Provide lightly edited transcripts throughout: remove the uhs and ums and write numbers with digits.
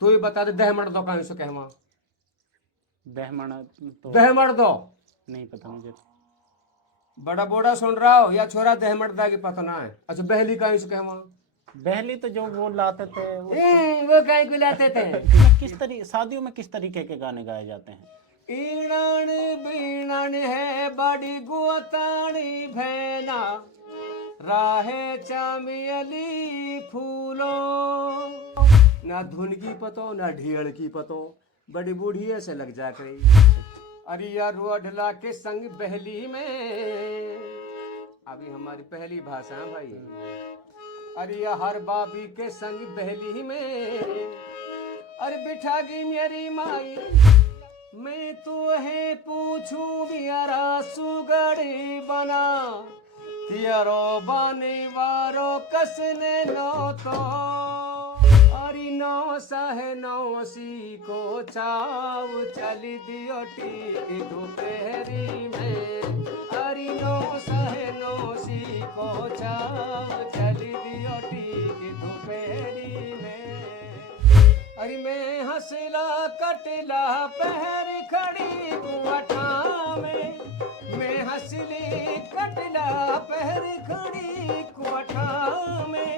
तू ही बता दे, दह मर दो कहीं से कहवा, बहमण तो दह मर दो। नहीं पता मुझे। बड़ा बोड़ा सुन रहा हो या छोरा दह मर दा की पता ना है। अच्छा बहली कहीं से कहवा, बहली तो जो वो लाते थे वो कहीं को लाते थे। किस तरीके शादियों में किस तरीके के गाने गाए जाते हैं? ईणन बीणन है बड़ी गुअतानी भैना, राहे चामियली फूलो। ना धुन की पतो ना ढील की पतो, बड़ी बूढ़ी ऐसे लग जा करी। अरे यार रोडला के संग बहली में, अभी हमारी पहली भाषा है भाई। अरे हर बाबी के संग बहली में, अरे बिठा गई मेरी माई, मैं तो है पूछूं बियारा सुगड़ी बना, तियारो बाने वारो कसने नो तो। अरे नौ सहे नौ सी को चाव चली दियो टी दोपहरी में, अरे नौ सहे नौ सी को चाव चली दियो टी दोपहरी में। अरे मैं हंसला कटला पहर खड़ी कुआठा में, मैं हंसली कटला पहर खड़ी कुआठा में,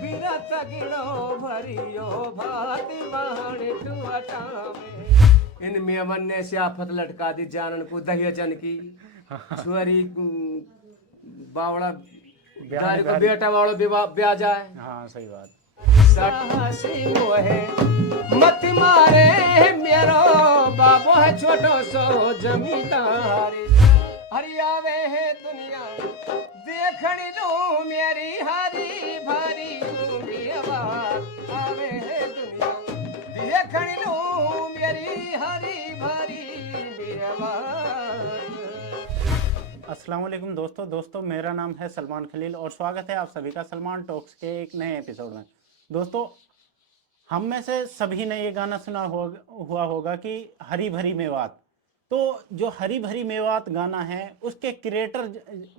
बिना तगड़ो भरियो भाती बाण टुआठा में। इन मेमन ने से आफत लटका दी जानन को दहिया जन की, छुअरी बावड़ा गारी को बेटा वालों ब्याह जाए। हाँ सही बात। साहसी वो है मत मारे मेरो बाबू है छोटो सो जमींदारी। हरी आवे है दुनिया देखनी लो मेरी हरी भरी आवाज, आवे है दुनिया देखनी लो मेरी हरी भरी आवाज। अस्सलाम वालेकुम दोस्तों, मेरा नाम है सलमान खलील और स्वागत है आप सभी का सलमान टॉक्स के एक नए एपिसोड में। दोस्तों, हम में से सभी ने ये गाना सुना हुआ होगा कि हरी भरी मेवात। तो जो हरी भरी मेवात गाना है उसके क्रिएटर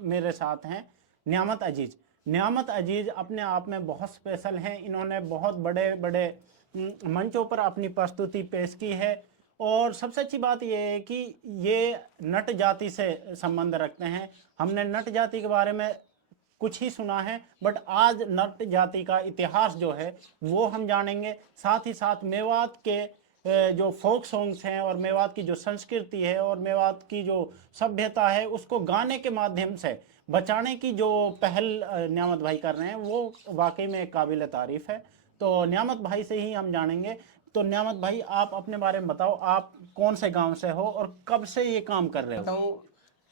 मेरे साथ हैं नियामत अजीज। नियामत अजीज अपने आप में बहुत स्पेशल हैं। इन्होंने बहुत बड़े बड़े मंचों पर अपनी प्रस्तुति पेश की है और सबसे अच्छी बात यह है कि ये नट जाति से संबंध रखते हैं। हमने नट जाति के बारे में कुछ ही सुना है, बट आज नट जाति का इतिहास जो है वो हम जानेंगे। साथ ही साथ मेवात के जो फोक सॉन्ग्स हैं और मेवात की जो संस्कृति है और मेवात की जो सभ्यता है उसको गाने के माध्यम से बचाने की जो पहल नियामत भाई कर रहे हैं वो वाकई में काबिल तारीफ है। तो नियामत भाई से ही हम जानेंगे। तो नियामत भाई, आप अपने बारे में बताओ, आप कौन से गांव से हो और कब से ये काम कर रहे हो?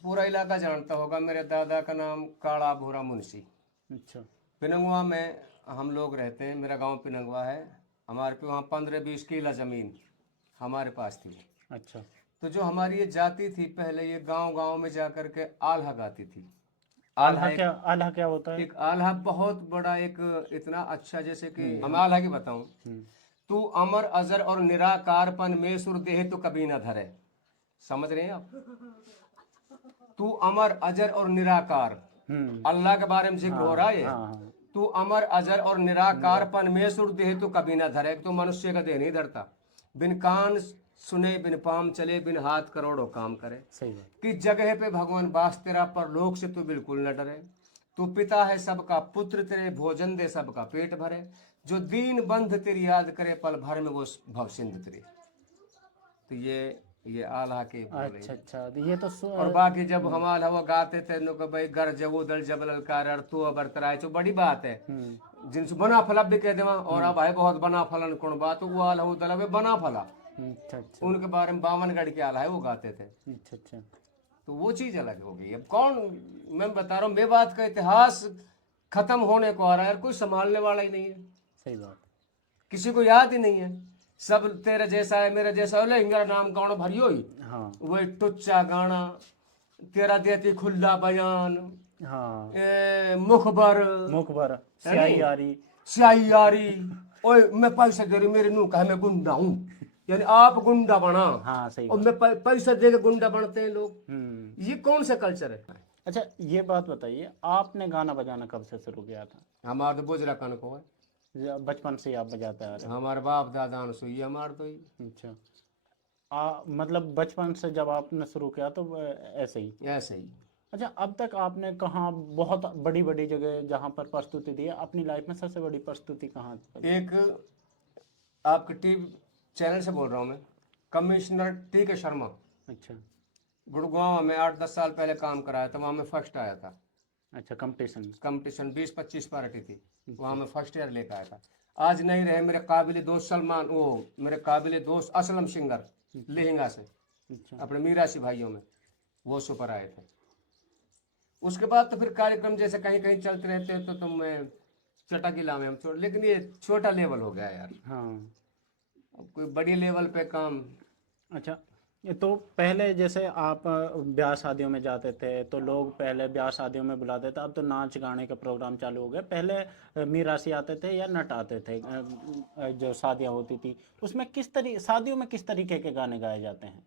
पूरा इलाका जानता होगा, मेरे दादा का नाम काला भूरा मुंशी। अच्छा। पिनंगवा में हम लोग रहते हैं, मेरा गांव पिनंगवा है। हमारे पे वहाँ 15-20 किला जमीन हमारे पास थी। अच्छा। तो जो हमारी ये जाति थी पहले ये गांव गांव में जाकर के आल्हा गाती थी। आल्हा क्या होता है? एक आल्हा बहुत बड़ा एक इतना अच्छा, जैसे कि हम आल्हा की बताऊं, तू अमर अजर और निराकारपन में सुर देह तो कभी ना धरे। समझ रहे हैं आप? तू अमर अजर और निराकार, अल्लाह के बारे में जिक्र हो रहा है। तू अमर अजर और निराकारपन में सुर देह तो कभी ना धरे। तो मनुष्य का देह नहीं धरता, बिन कान सुने बिन पाम चले बिन हाथ करोड़ों काम करे। सही है। कि जगह पे भगवान बास तेरा पर लोक से तू बिल्कुल न डरे। तू पिता है सबका पुत्र तेरे भोजन दे सबका पेट भरे। जो दीन बंध तेरी याद करे पल भर में वो भव सिंधु तेरे। तो ये आल्हा के बोले। अच्छा, तो ये तो और बाकी जब हम आल्हा वो गाते थे नो कि भाई घर जबो दल जबल कार तू अबर तराय, तो बड़ी बात है जिनसे बना फला भी कह देवा। और अब है बहुत बना फलन कौन बात, वो आल्हा वो दल बना फला। अच्छा। उनके बारे में 52 की आल्हा है वो गाते थे। अच्छा। तो वो चीज अलग हो गई। अब कौन, मैं बता रहा हूँ मेवात का इतिहास खत्म होने को आ रहा है, कोई संभालने वाला ही नहीं है। सही बात। किसी को याद ही नहीं है। सब तेरे जैसा है मेरा जैसा हो, मेरा नाम गाना भरियो ही। हाँ। वही टुच्चा गाना, तेरा देती खुला बयान, हाँ, मुखबर स्याही स्याही। ओए मैं पैसा दे रही, मेरे नू कहे मैं गुंडा हूँ, यानी आप गुंडा बना। हाँ सही और मैं पैसा दे के गुंडा बनते हैं लोग। ये कौन सा कल्चर है? अच्छा, ये बात बताइए, आपने गाना बजाना कब से शुरू किया था? हमारा तो बोझला कन को है। बचपन से ही आप बजाते आ रहे हमारे बाप दादा ने सुई हमार तो ही हैं? अच्छा। मतलब बचपन से जब आपने शुरू किया तो ऐसे ही। ऐसे ही। अच्छा, अब तक आपने कहाँ बहुत बड़ी बड़ी जगह जहाँ पर प्रस्तुति दी है, अपनी लाइफ में सबसे बड़ी प्रस्तुति कहाँ पर? एक आपके टीवी चैनल से बोल रहा हूँ मैं, कमिश्नर टी.के. शर्मा, अच्छा। गुड़गांव में 8-10 साल पहले काम कराया था, वहाँ में फर्स्ट आया था। अच्छा, कंपटीशन। कंपटीशन 20-25 पार्टी थी, वहाँ में फर्स्ट ईयर लेकर आया था। आज नहीं रहे मेरे काबिल दोस्त सलमान, वो मेरे काबिल दोस्त असलम सिंगर लेहंगा से, अच्छा। अपने मीरासी भाइयों में, वो सुपर आए थे। उसके बाद तो फिर कार्यक्रम जैसे कहीं कहीं चलते रहते हैं, तो मैं चटाकीला में हम छोड़, लेकिन ये छोटा लेवल हो गया यार, हाँ। अब कोई बड़ी लेवल पे काम। अच्छा, ये तो पहले जैसे आप ब्याह शादियों में जाते थे तो लोग पहले ब्याह शादियों में बुलाते थे, अब तो नाच गाने का प्रोग्राम चालू हो गया। पहले मीरासी आते थे या नट आते थे, जो शादियाँ होती थी उसमें शादियों में किस तरीके के गाने गाए जाते हैं?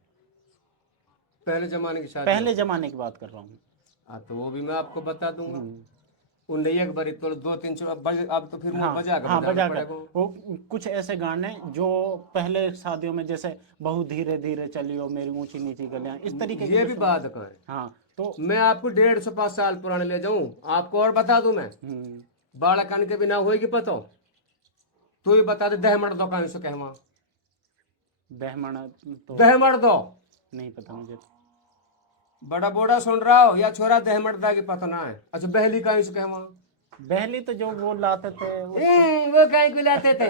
पहले जमाने की शादी पहले जमाने की बात कर रहा हूँ। हाँ, तो वो भी मैं आपको बता दूंगा। हम्म। वो नहीं एक बारी तो 2-3 अब तो फिर मुंह हाँ बजा के हाँ, बजाना बजा कर पड़ेगा। वो कुछ ऐसे गाने जो पहले शादियों में, जैसे बहु धीरे धीरे चलियो मेरी ऊंची नीची गलियां, इस तरीके के ये जो भी सॉन्ग। बात का है। हाँ तो। मैं आपको 150-5 साल पुराने ले जाऊं, आपको और बता दूं मैं, हम्म। बालकन के बिना होएगी पतो, तू ही बता दे, दह मर दो कहीं से कहवा, बहमण तो दह मर दो। नहीं पता मुझे तो। बड़ा बोड़ा सुन रहा हो या छोरा, दह मर दा की पता ना है। अच्छा, बहली कहीं से कहवा, बहली तो जो वो लाते थे वो कहीं को लाते थे।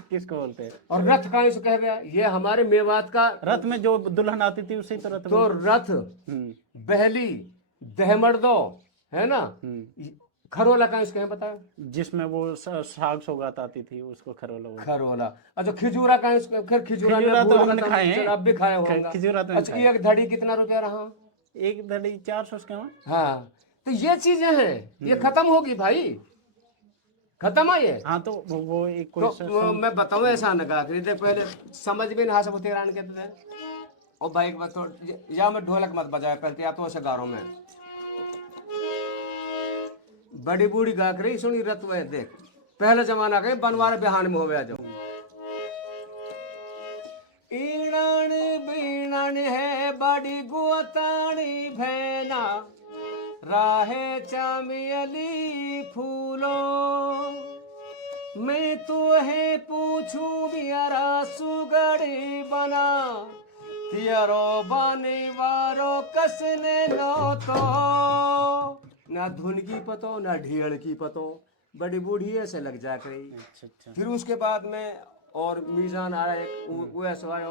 किसको बोलते हैं? और रथ कहीं से कह गया, ये हमारे मेवात का। रथ में जो दुल्हन आती थी उसी तो रथ तो बोलते रथ, हम्म। बहली, दहमड़ दो, है ना, हम्म। खरोला कहीं से कहें बताओ। जिसमें वो साग सौगात आती थी उसको खरोला बोलते। खरोला। अच्छा, खिजूरा कहीं से, खैर खिजूरा खिजूरा मैं तो भूल हमने गया था, खाए हैं। चलो अब भी खाया होगा। खिजूरा तो हमने अच्छा, खाए। एक धड़ी कितना रुपया रहा? एक धड़ी 400 के वहाँ। हाँ, तो ये चीजें हैं, ये खत्म होगी भाई, खत्म है ये। हाँ तो वो एक कोई तो मैं बताऊं ऐसा न कहा देख, पहले समझ भी ना सकते रान के थे। और भाई एक बात तो, या मैं ढोलक मत बजाया पहले, या तो ऐसे गारों में बड़ी बूढ़ी गा कर रही सुनी रत में, देख पहले जमाना के बनवार बिहान में हो गया जो ईणन बीणन है बड़ी गुअतानी भैना, राहे चामियली फूलो, मैं तो है पूछूं बियारा सुगड़ी बना, तियरो बनी वारो कसने नो तो, ना धुन की पतो ना ढील की पतो, बड़ी बूढ़ी ऐसे लग जा करी। अच्छा अच्छा। फिर उसके बाद में और मीजान आ रहा है एक, वो ऐसा आया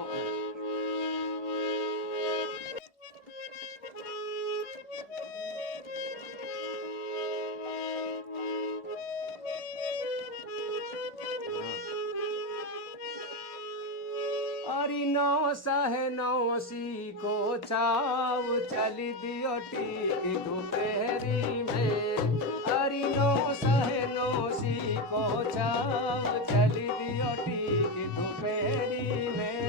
अरी नौ सहे नौ सी को चाव चली दियो टीक दोपहरी में, अरी नौ सहे नौ सी को चाव चली दियो टीक दोपहरी में।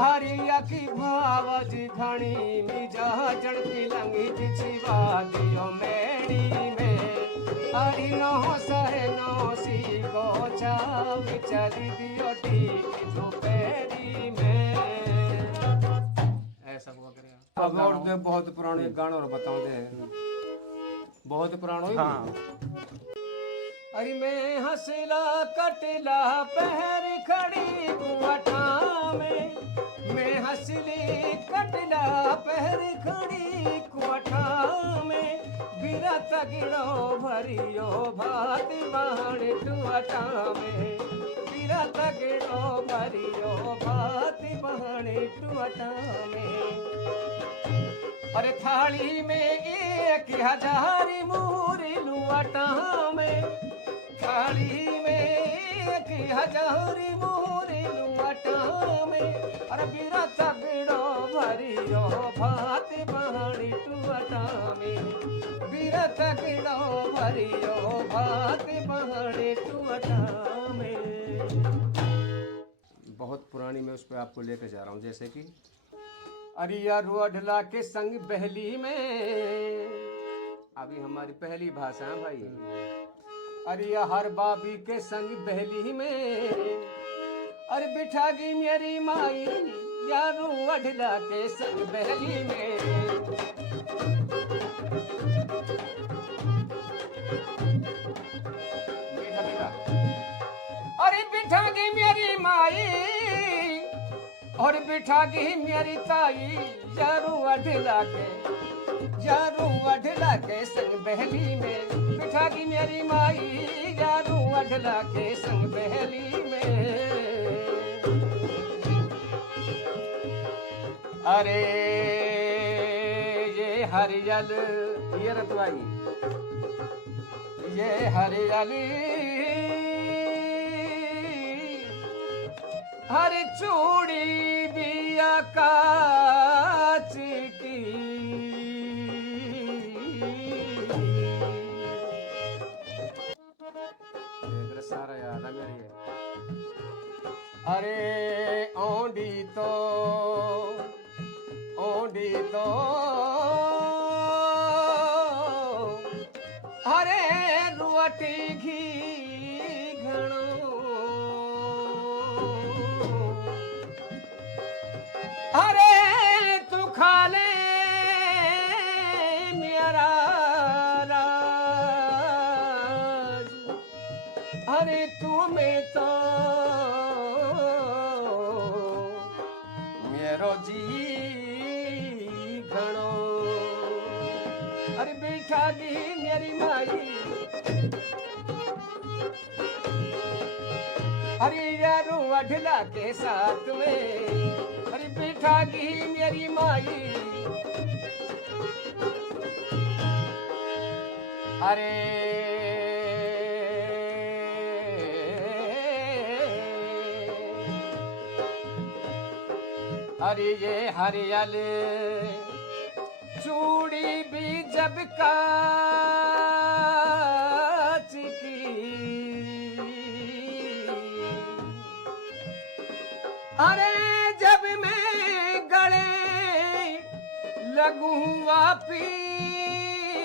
हरिया की भावजी घणी मिजा जड़ती लंगी जिछवा दियो मेड़ी में, हरि नो सहे नो सी को चाव चली दियो टीक दोपहरी में। ऐसा हुआ करेगा। अब और दे बहुत पुराने गाने और बताऊं दे, बहुत पुरानो ही। हाँ। अरे मैं हंसला कटला पहर खड़ी कुआठा में, मैं हंसली कटला पहर खड़ी कुआठा में, बिरत गिड़ो भरियो भात बाण टुआटा में, बिरत गिड़ो भरियो भात बाण टुआटा में। अरे थाली में 1000 मूरी लुआटा में, थाली में 1000 मूरी लुआटा में, अरे बिरत गिड़ो भरियो भात बहानी टुआटा में, बिरत गिड़ो भरियो भात बहानी टुआटा में। बहुत पुरानी मैं उस पर आपको लेके जा रहा हूँ, जैसे कि अरिया रुअढला के संग बहली में, अभी हमारी पहली भाषा है भाई। अरिया हर बाबी के संग बहली में, अरे बिठा गई मेरी माई या रुअढला के संग बहली में। अरे बिठा गई मेरी माई और बिठा गई मेरी ताई, यारू अढला के संग बहली में। बिठा गई मेरी माई यारू अढला के संग बहली में। अरे ये हरियल ये रतवाई, ये हरियाली हर चूड़ी बिया कांच की, सारा याद है मेरी। अरे ओंडी तो अरे रुअटी घी घणो, अरे तू खा ले मेरा राज, अरे तू में तो मेरो जी घणो। अरे बिठा गी मेरी माई, अरे यारू अढला के साथ में, अरे बिठा गी मेरी माई। अरे अरे ये हरियल चूड़ी भी जब कांच की, अरे जब मैं गले लगूंगा पीर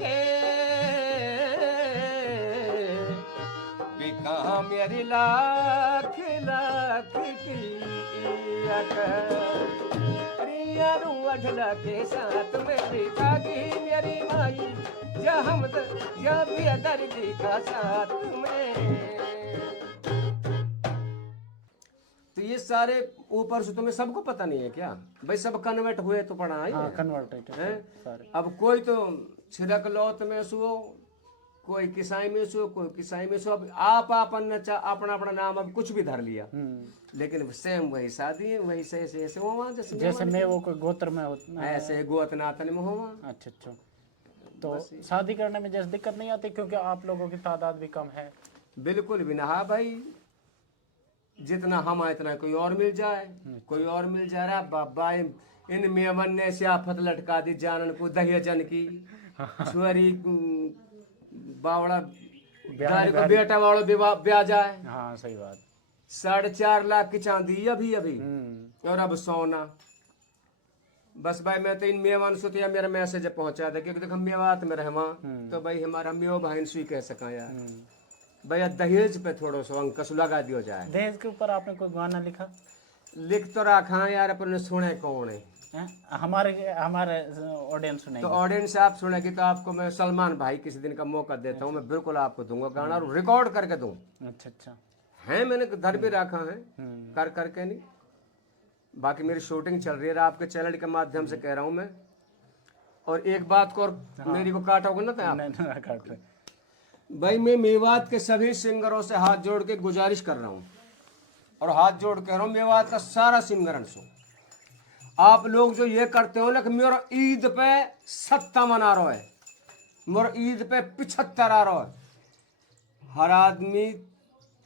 के, बिका मेरी लाख लाख की अरे यारू अढला के साथ में बिठा गई मेरी माई, या हम या भी दर्दी का साथ में। तो ये सारे ऊपर से तुम्हें सबको पता नहीं है क्या भाई? सब कन्वर्ट हुए तो पढ़ा है, कन्वर्ट है सारे। अब कोई तो छिड़क लौत में सो, कोई किसाई में सो, कोई किसाई में सो। अब आप अपना अपना नाम अब कुछ भी धर लिया, लेकिन सेम वही शादी है, वही से ऐसे हुआ जैसे मैं वो कोई गोत्र में ऐसे गोत नातन में हुआ। अच्छा अच्छा। तो शादी करने में जैसे दिक्कत नहीं आती क्योंकि आप लोगों की तादाद भी कम है? बिल्कुल भी ना भाई, जितना हम इतना कोई और मिल जाए, कोई और मिल जा रहा। बाबा इन मेवन ने से आफत लटका दी जानन को दहियजन की छुरी बावड़ा को बेटा वालों ब्याह जाए। हाँ सही बात। 4.5 लाख की चांदी अभी और अब सोना। बस भाई मैं तो इन मेवान सुतिया मेरा मैसेज पहुंचा था क्योंकि देखो मेवात में रहवा तो भाई हमारा मेव बहन सुई कह सका यार भैया दहेज पे थोड़ा सा अंकस लगा दियो जाए। दहेज के ऊपर आपने कोई गाना लिखा? लिख तो रखा यार, अपने सुने कौन है? हमारे ऑडियंस सुनेगी तो ऑडियंस आप सुनेगी तो आपको मैं सलमान भाई किसी दिन का मौका देता हूँ, मैं बिल्कुल आपको दूंगा गाना और रिकॉर्ड करके दूँ। अच्छा अच्छा है मैंने घर भी रखा है कर करके नहीं। बाकी मेरी शूटिंग चल रही है आपके चैनल के माध्यम से कह रहा हूँ मैं। और एक बात को और मेरी को काटोगे ना तो आप काट रहे भाई, मैं मेवात के सभी सिंगरों से हाथ जोड़ के गुजारिश कर रहा हूँ और हाथ जोड़ कह रहा हूँ मेवात का सारा सिंगरन सो आप लोग जो ये करते हो ना कि मेरा ईद पे 57 मना रहा है, मेरा ईद पे 75 आ रहा है। हर आदमी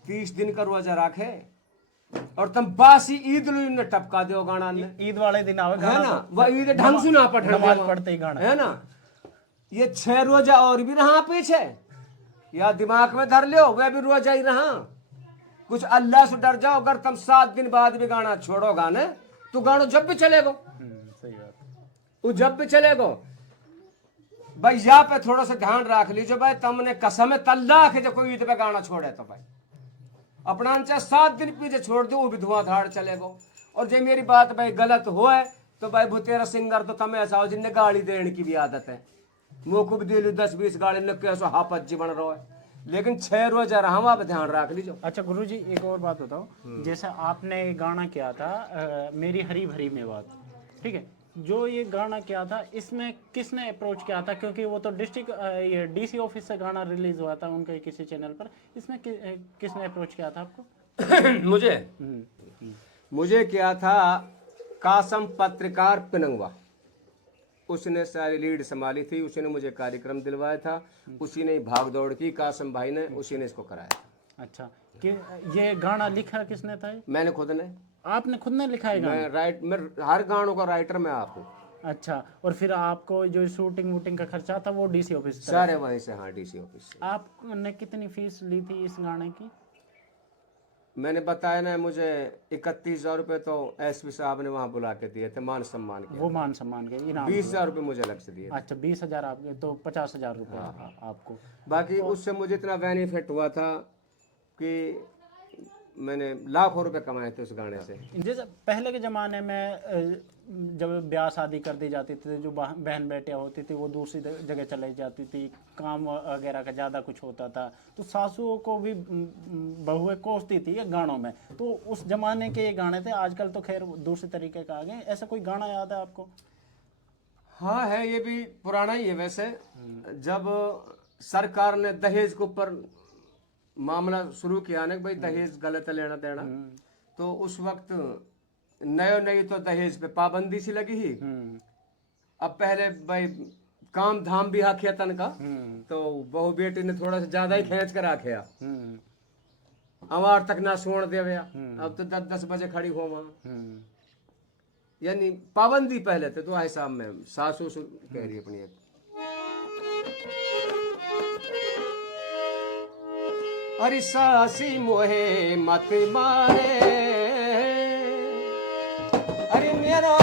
30 दिन का रोजा रखे और तुम बासी ईद ने टपका दो गाना ने। ईद वाले दिन आवे है ना, वह ईद ढंग से ना पढ़ते ही गाना है ना। ये 6 रोजा और भी रहा पीछे या दिमाग में धर लो वह भी रोजा ही रहा। कुछ अल्लाह से डर जाओ, अगर तुम 7 दिन बाद भी गाना छोड़ोगा ना तू गानो जब भी चलेगो, सही बात। वो जब भी चलेगो भाई यहाँ पे थोड़ा सा ध्यान रख लीजिए भाई, तुमने कसम तल्ला के जो कोई ईद पे गाना छोड़े तो भाई अपना चाहे 7 दिन पीछे छोड़ दो वो भी धुआंधार चलेगो। और जो मेरी बात भाई गलत हो है तो भाई भूतेरा सिंगर तो तमें ऐसा हो जिन्हें गाड़ी देने की भी आदत है, मुँह को भी दिल 10-20 गाड़ी न कैसो हापत जी बन रहा है, लेकिन 6 रोज हम आप ध्यान रख लीजिए। अच्छा गुरुजी एक और बात बताओ, जैसा आपने गाना किया था मेरी हरी भरी में बात, ठीक है, जो ये गाना किया था इसमें किसने अप्रोच किया था? क्योंकि वो तो डिस्ट्रिक्ट ये डीसी ऑफिस से गाना रिलीज हुआ था उनके किसी चैनल पर, इसमें किसने अप्रोच किया था आपको? मुझे क्या था, कासम पत्रकार पिनंगवा, उसने सारी लीड संभाली थी, उसी ने मुझे कार्यक्रम दिलवाया था, उसी ने भाग दौड़ की, कासम भाई ने, उसी ने इसको कराया था। अच्छा, कि ये गाना लिखा किसने था? मैंने खुद ने। आपने खुद ने लिखा है गाना? मैं हर गानों का राइटर मैं आप हूँ। अच्छा, और फिर आपको जो शूटिंग वूटिंग का खर्चा था वो डीसी ऑफिस से? सारे वहीं से, हाँ डीसी ऑफिस से। आपने कितनी फीस ली थी इस गाने की? मैंने बताया ना, मुझे 31,000 रुपये तो एसपी साहब ने वहाँ बुला के दिए थे, मान सम्मान के। वो मान सम्मान के इनाम? 20,000 रुपये मुझे अलग से दिए। अच्छा 20,000 आपके, तो 50,000 रुपये आपको। बाकी उससे मुझे इतना बेनिफिट हुआ था कि मैंने लाखों रुपए कमाए थे उस गाने से। जैसे पहले के ज़माने में जब ब्याह शादी कर दी जाती थी, जो बहन बेटियाँ होती थी वो दूसरी जगह चली जाती थी, काम वगैरह का ज़्यादा कुछ होता था, तो सासुओं को भी बहुएं कोसती थी ये गानों में, तो उस जमाने के ये गाने थे। आजकल तो खैर दूसरे तरीके का आ गए। ऐसा कोई गाना याद है आपको? हाँ है, ये भी पुराना ही है वैसे। जब सरकार ने दहेज के ऊपर मामला शुरू किया ना, भाई दहेज गलत है लेना देना, तो उस वक्त नई तो दहेज पे पाबंदी सी लगी ही। अब पहले भाई काम धाम भी आखिया तन का, तो बहू बेटी ने थोड़ा सा ज्यादा ही खींच कर आखिया, अवार तक ना सोन देवया। अब तो 10-10 बजे खड़ी हो वहां, यानी पाबंदी पहले थे, तो ऐसा में सासू कह रही अपनी एक, अरे सासी मोहे मत मारे, अरे मेरा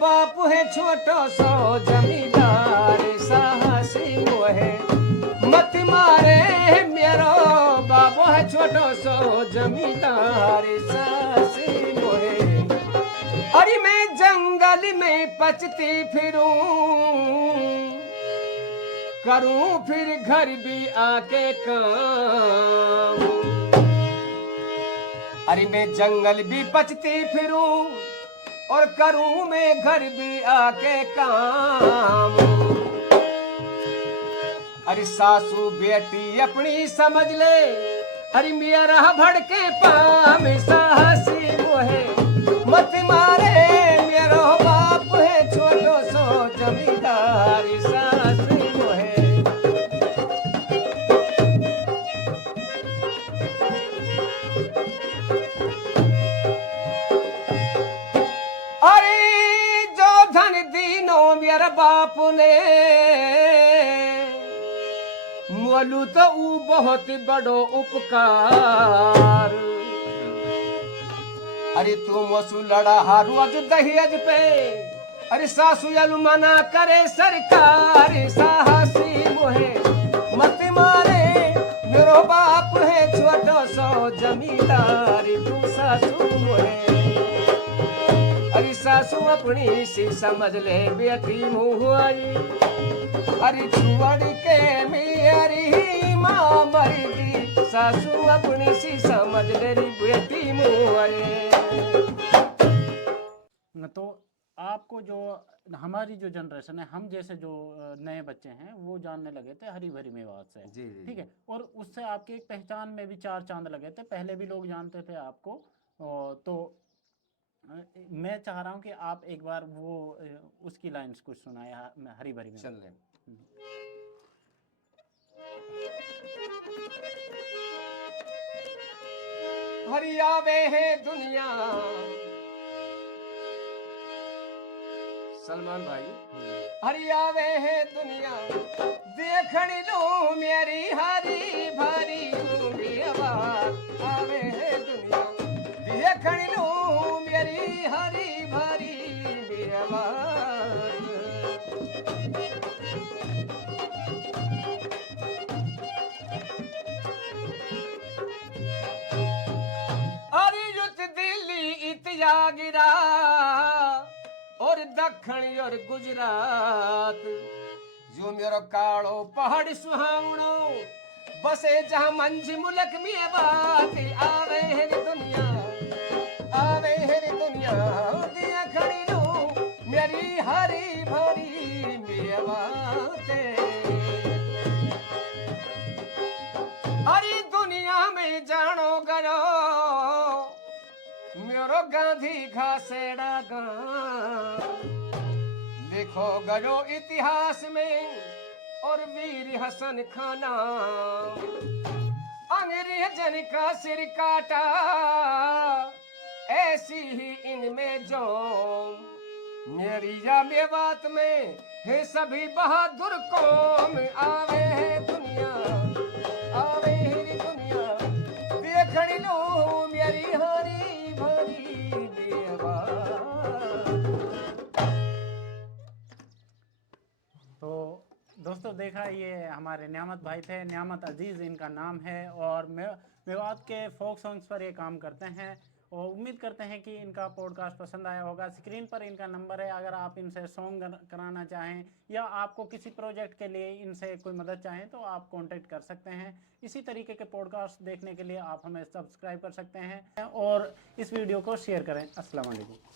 बाप है छोटो सो जमींदार, सासी मोहे मत मारे, मेरा बाप है छोटो सो जमींदार, सासी मोहे। अरे मैं जंगल में पचती फिरूं, करूं फिर घर भी आके काम, अरे मैं जंगल भी बचती फिरूं और करूं मैं घर भी आके काम, अरे सासू बेटी अपनी समझ ले, अरे मेरा भड़के पाम, साहसी मोहे मत मारे, मेरा बाप है छोटो सो जमींदार, सासी मोहे। मेरा बाप ने मोलू तो ऊ बहुत बड़ो उपकार, अरे तू मोसू लड़ा हारू अज दहेज पे, अरे सासू यालू मना करे सरकार, साहसी मोहे मत मारे, मेरो बाप है छोटो सो जमींदार, तू सासू मोहे। अरे सासू अपनी सी समझ ले बेटी मुँह आई, अरे छुअड़ के मेरी माँ मरी दी, सासू अपनी सी समझ ले बेटी मुँह आई। तो आपको जो हमारी जो जनरेशन है, हम जैसे जो नए बच्चे हैं वो जानने लगे थे हरी भरी मेवात से, ठीक है, और उससे आपकी एक पहचान में भी 4 चांद लगे थे। पहले भी लोग जानते थे आपको, तो मैं चाह रहा हूँ कि आप एक बार वो उसकी लाइन्स कुछ सुनाए हरी भरी में। चल ले। हरी आवे है दुनिया, सलमान भाई, हरी आवे है दुनिया, देखनी लो मेरी हरी भरी आवे है दुनिया, देखनी लो मेरी हरी भरी दखण और गुजरात जो मेरो कालो पहाड़ सुहावणो बसे जहां मंझ मुलक में बात आवे है रे दुनिया आवे है रे दुनिया दिया खड़ी रो मेरी हरी भरी मेवाते हरी दुनिया में जानो गयो मेरो गांधी घासेड़ा गांव लिखो गयो इतिहास में और वीर हसन खाना अंग्रेजन का सिर काटा ऐसी ही इनमें जो मेरी या मेवात में है सभी बहादुर कौम आवे है दुनिया आवे है दुनिया देखड़ी लो मेरी हरी भरी मेवात। तो दोस्तों देखा, ये हमारे न्यामत भाई थे, न्यामत अजीज़ इनका नाम है और मेवात के फोक सॉन्ग्स पर ये काम करते हैं और उम्मीद करते हैं कि इनका पॉडकास्ट पसंद आया होगा। स्क्रीन पर इनका नंबर है, अगर आप इनसे सॉन्ग कराना चाहें या आपको किसी प्रोजेक्ट के लिए इनसे कोई मदद चाहें तो आप कांटेक्ट कर सकते हैं। इसी तरीके के पॉडकास्ट देखने के लिए आप हमें सब्सक्राइब कर सकते हैं और इस वीडियो को शेयर करें। अस्सलाम वालेकुम।